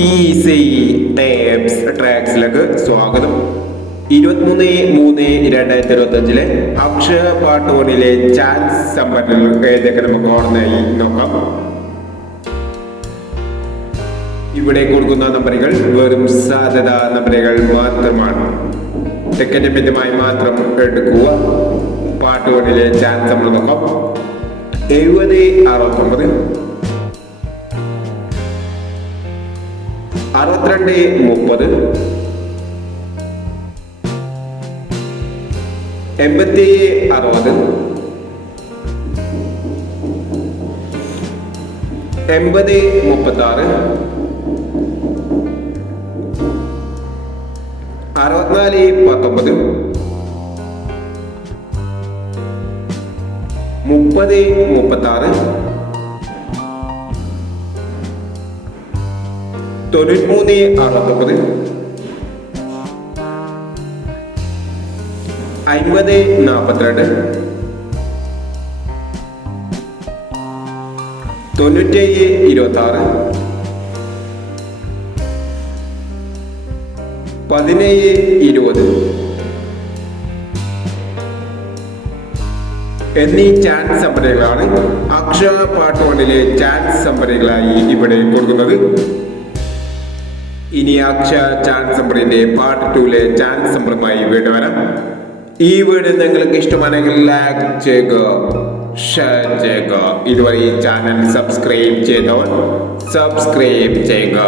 Easy tapes ട്രാക്സിലേക്ക് സ്വാഗതം. 23/3/2025 Akshaya part 1 chance സമ്പന്നകൾ ഏതൊക്കെ നമുക്ക് ഓർമ്മയായി നോക്കാം. ഇവിടെ കൊടുക്കുന്ന നമ്പറുകൾ വെറും സാധ്യതാ നമ്പറുകൾ മാത്രമാണ്. ടിക്കറ്റ് മിതമായി മാത്രം എടുക്കുക. പാർട്ട് 1 ചാൻസ് നമ്മൾ നോക്കാം. 70, 69, 62, 30, 87, 60, 80, 36, 64, 19, 30, 36, 93, 69, 50, 42, 97, 26, 17, 20 എന്നീ ചാൻസ് സമ്പന്നകളാണ് അക്ഷയ പാർട്ട് 1 ചാൻസ് സമ്പന്നകളായി ഇവിടെ കൊടുക്കുന്നത്. ഇനി അക്ഷയ ചാൻസ് സമ്പറിന്റെ പാർട്ട് 2 ചാൻസ് സമ്പറുമായി വീണ്ടും വരാം. ഈ വീഡിയോ നിങ്ങൾക്ക് ഇഷ്ടമാണെങ്കിൽ ലൈക്ക് ചെയ്യുക, ഷെയർ ചെയ്യുക. ഇതുവരെ ഈ ചാനൽ സബ്സ്ക്രൈബ് ചെയ്തവർ സബ്സ്ക്രൈബ് ചെയ്യുക.